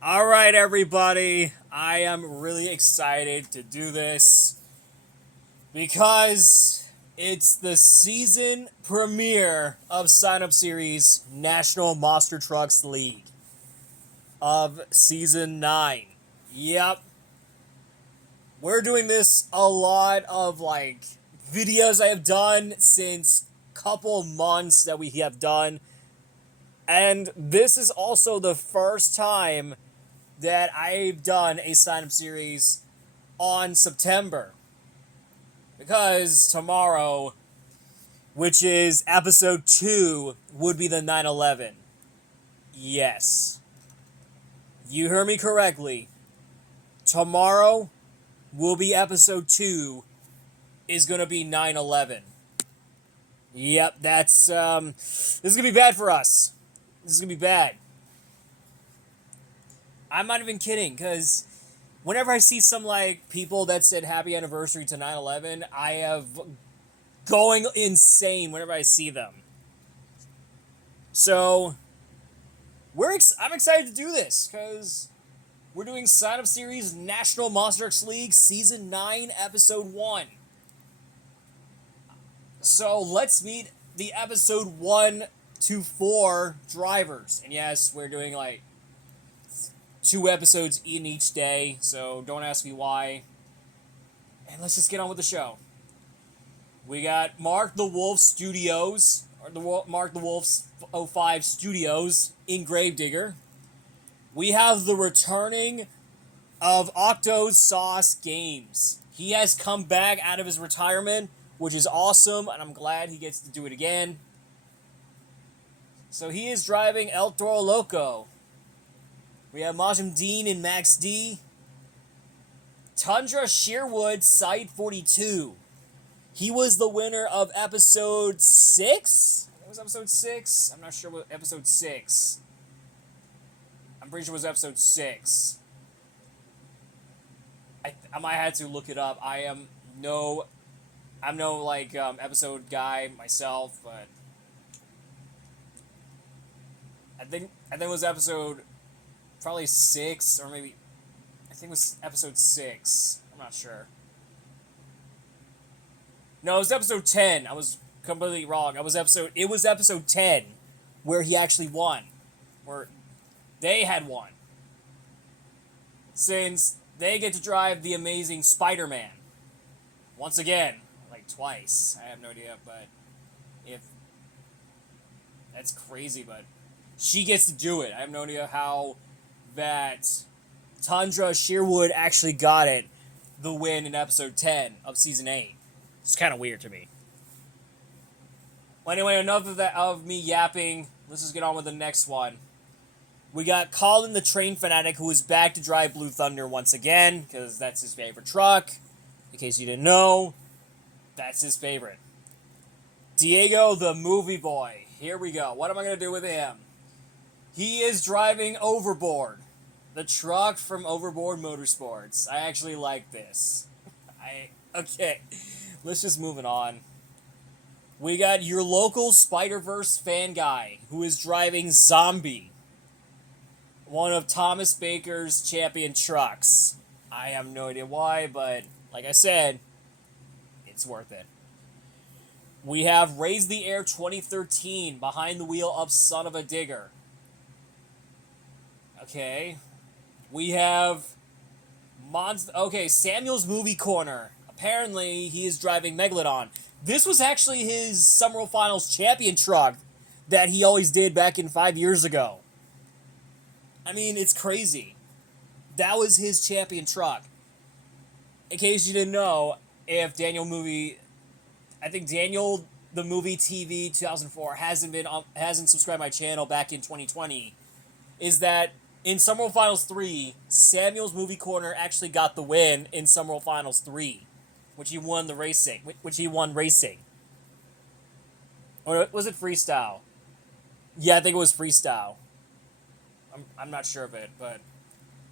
All right, everybody. I am really excited to do this because it's the season premiere of Sign Up Series National Monster Trucks League of Season 9. Yep. We're doing this a lot of videos I have done since couple months that we have done. And this is also the first time that I've done a sign up series on September. Because tomorrow, which is episode 2, would be the 9/11. Yes. You heard me correctly. Tomorrow will be episode 2, is going to be 9/11. Yep, this is going to be bad for us. This is going to be bad. I'm not even kidding, because whenever I see some people that said happy anniversary to 9/11, I have going insane whenever I see them. So I'm excited to do this because we're doing Sign Up Series National Monster Trucks League Season 9 Episode 1. So let's meet the Episode 1 to 4 drivers. And yes, we're doing 2 episodes in each day, so don't ask me why. And let's just get on with the show. We got Mark the Wolf Studios, or the Mark the Wolf's 05 Studios in Gravedigger. We have the returning of Octo's Sauce Games. He has come back out of his retirement, which is awesome, and I'm glad he gets to do it again. So he is driving El Toro Loco. We have Majim Dean and Max D. Tundra Shearwood, Site 42. He was the winner of episode 6? I think it was episode 6. I'm not sure what episode 6. I'm pretty sure it was episode 6. I might have to look it up. I'm no episode guy myself, but I think it was episode probably 6, or maybe I think it was episode 6. I'm not sure. No, it was episode 10. I was completely wrong. It was episode 10 where he actually won. Where they had won. Since they get to drive the amazing Spider-Man. Once again. Twice. I have no idea, but if that's crazy, but she gets to do it. I have no idea how that Tundra Shearwood actually got the win in episode 10 of season 8. It's kind of weird to me. Well, anyway, enough of me yapping. Let's just get on with the next one. We got Colin the Train Fanatic, who is back to drive Blue Thunder once again, because that's his favorite truck. In case you didn't know, that's his favorite. Diego the Movie Boy. Here we go. What am I going to do with him? He is driving Overboard. The truck from Overboard Motorsports. I actually like this. Okay. Let's just move it on. We got your local Spider-Verse fan guy who is driving Zombie. One of Thomas Baker's champion trucks. I have no idea why, but like I said, it's worth it. We have Raise the Air 2013 behind the wheel of Son of a Digger. Okay. We have Samuel's Movie Corner. Apparently, he is driving Megalodon. This was actually his Summer Finals champion truck that he always did back in 5 years ago. I mean, it's crazy. That was his champion truck. In case you didn't know, if Daniel the Movie TV 2004 hasn't subscribed my channel back in 2020, is that in Summer Finals 3, Samuel's Movie Corner actually got the win in Summer Finals 3, which he won racing. Or was it freestyle? Yeah, I think it was freestyle. I'm not sure of it, but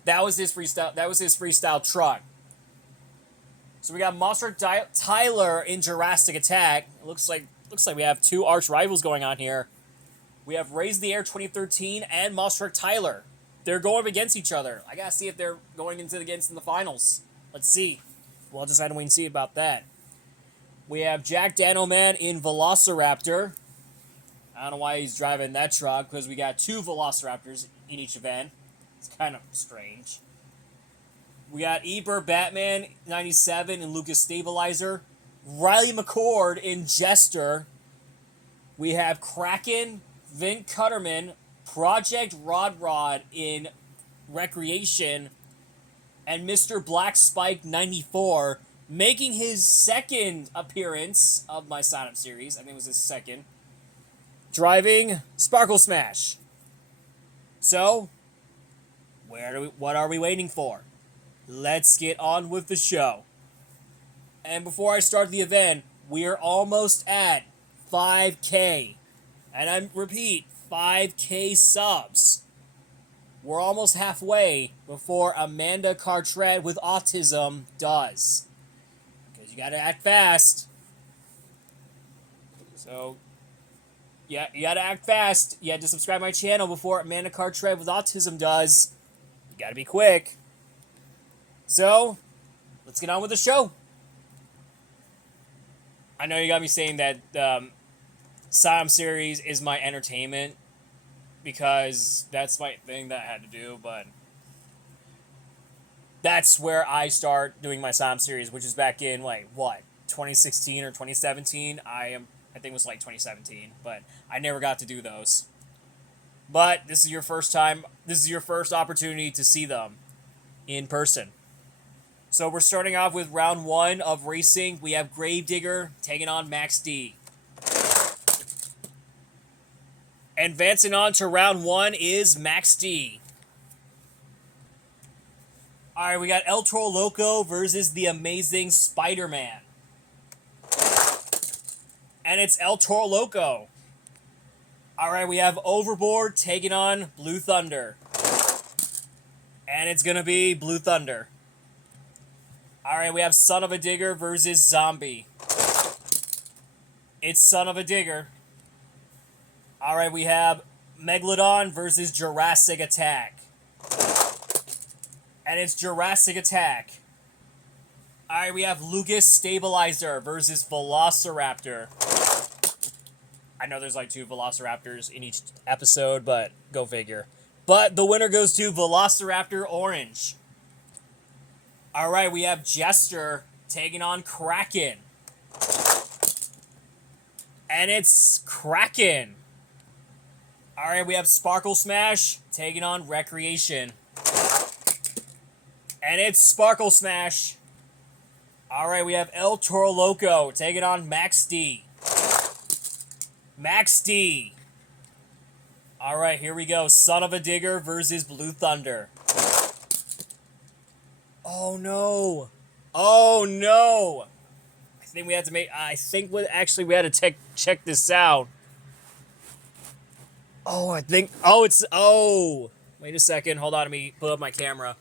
that was his freestyle truck. So we got Monster Tyler in Jurassic Attack. It looks like we have 2 arch rivals going on here. We have Raise the Air 2013 and Monster Tyler. they're going up against each other. I gotta see if they're going against in the finals. Let's see. We'll just have to wait and see about that. We have Jack Dano-Man in Velociraptor. I don't know why he's driving that truck, because we got 2 Velociraptors in each event. It's kind of strange. We got Eber Batman 97 in Lucas Stabilizer. Riley McCord in Jester. We have Kraken, Vint Cutterman, Project Rod in Recreation, and Mr. Black Spike 94 making his second appearance of my sign-up series. I think it was his second. Driving Sparkle Smash. So, what are we waiting for? Let's get on with the show. And before I start the event, we are almost at 5K. And I repeat, 5K subs. We're almost halfway before Amanda Cartret with autism does. Because you gotta act fast. So, yeah, you gotta act fast. You had to subscribe to my channel before Amanda Cartret with autism does. You gotta be quick. So, let's get on with the show. I know you got me saying that Sign-up series is my entertainment, because that's my thing that I had to do, but that's where I start doing my Sign-up series, which is back in, like, what, 2016 or 2017? I think it was like 2017, but I never got to do those. But this is your first time, this is your first opportunity to see them in person. So we're starting off with round 1 of racing. We have Gravedigger taking on Max D. Advancing on to round 1 is Max D. Alright, we got El Toro Loco versus the Amazing Spider-Man. And it's El Toro Loco. Alright, we have Overboard taking on Blue Thunder. And it's gonna be Blue Thunder. Alright, we have Son of a Digger versus Zombie. It's Son of a Digger. Alright, we have Megalodon versus Jurassic Attack. And it's Jurassic Attack. Alright, we have Lucas Stabilizer versus Velociraptor. I know there's like 2 Velociraptors in each episode, but go figure. But the winner goes to Velociraptor Orange. Alright, we have Jester taking on Kraken. And it's Kraken. Alright, we have Sparkle Smash taking on Recreation. And it's Sparkle Smash. Alright, we have El Toro Loco taking on Max D. Max D. Alright, here we go. Son of a Digger versus Blue Thunder. Oh no. Oh no. I think we had to check this out. Wait a second, hold on, let me put up my camera.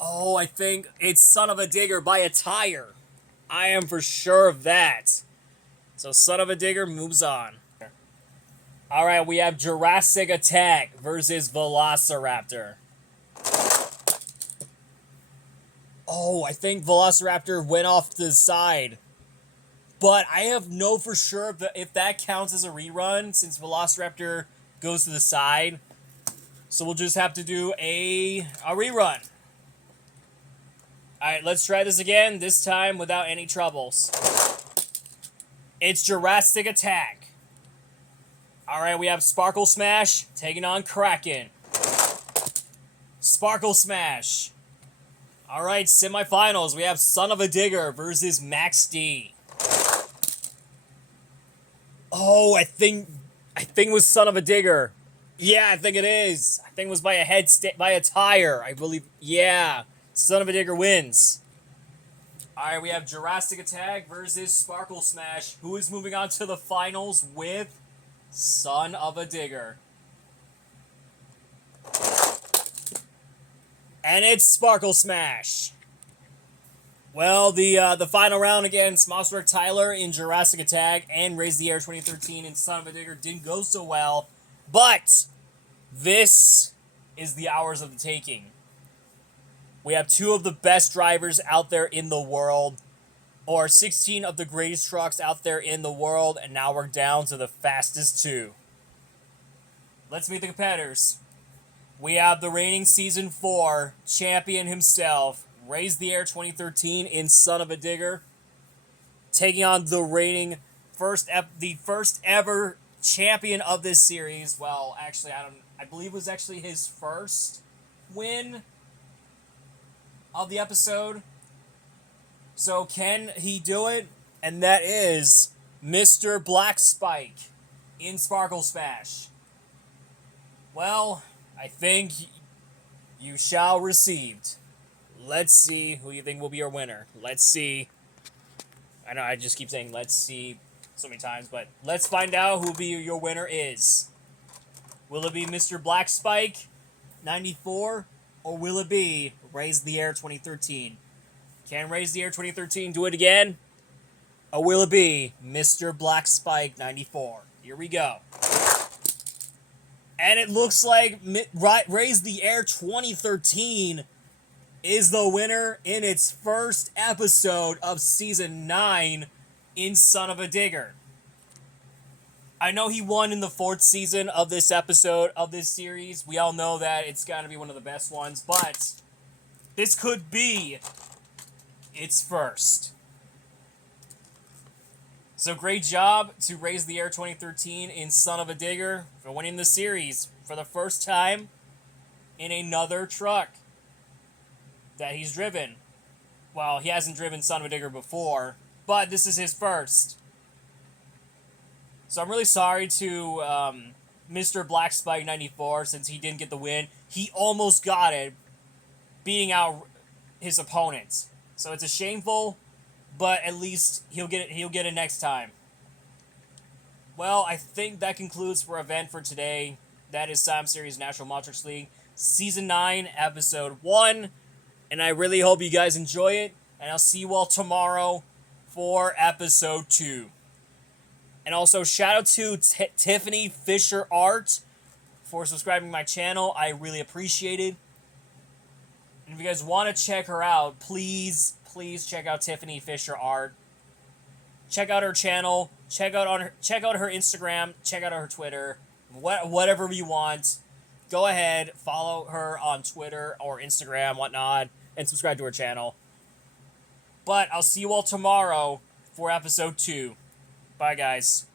Oh, I think it's Son of a Digger by a tire. I am for sure of that. So Son of a Digger moves on. Alright, we have Jurassic Attack versus Velociraptor. Oh, I think Velociraptor went off to the side. But I have no for sure if that counts as a rerun, since Velociraptor goes to the side. So we'll just have to do a rerun. Alright, let's try this again, this time without any troubles. It's Jurassic Attack. Alright, we have Sparkle Smash taking on Kraken. Sparkle Smash. Alright, semifinals. We have Son of a Digger versus Max D. Oh, I think it was Son of a Digger. Yeah, I think it is. I think it was by a tire. I believe. Yeah, Son of a Digger wins. Alright, we have Jurassic Attack versus Sparkle Smash. Who is moving on to the finals with Son of a Digger? And it's Sparkle Smash. Well, the final round against Monster Rick Tyler in Jurassic Attack and Raise the Air 2013 in Son of a Digger didn't go so well. But this is the ours of the taking. We have 2 of the best drivers out there in the world, or 16 of the greatest trucks out there in the world, and now we're down to the fastest 2. Let's meet the competitors. We have the reigning Season 4 champion himself, Raise the Air 2013 in Son of a Digger, taking on the reigning first ever champion of this series. Well, actually, I believe it was actually his first win of the episode. So can he do it? And that is Mr. Black Spike in Sparkle Smash. Well, I think you shall received. Let's see who you think will be your winner. Let's see. I know I just keep saying let's see so many times, but let's find out who your winner is. Will it be Mr. Black Spike 94, or will it be Raise the Air 2013? Can Raise the Air 2013 do it again? Or will it be Mr. Black Spike 94? Here we go. And it looks like Raise the Air 2013 is the winner in its first episode of Season 9 in Son of a Digger. I know he won in the 4th season of this episode of this series. We all know that it's got to be one of the best ones, but this could be its first. So great job to Raise the Air 2013 in Son of a Digger for winning the series for the first time in another truck that he's driven. Well, he hasn't driven Son of a Digger before, but this is his first. So I'm really sorry to Mr. Black Spike 94 since he didn't get the win. He almost got it, beating out his opponent. So it's a shameful, but at least he'll get it next time. Well, I think that concludes our event for today. That is Sam Series National Montrix League Season 9, Episode 1. And I really hope you guys enjoy it. And I'll see you all tomorrow for Episode 2. And also, shout out to Tiffany Fisher Art for subscribing to my channel. I really appreciate it. And if you guys want to check her out, please check out Tiffany Fisher Art. Check out her channel. Check out her Instagram. Check out her Twitter. Whatever you want. Go ahead, follow her on Twitter or Instagram, whatnot, and subscribe to her channel. But I'll see you all tomorrow for Episode 2. Bye, guys.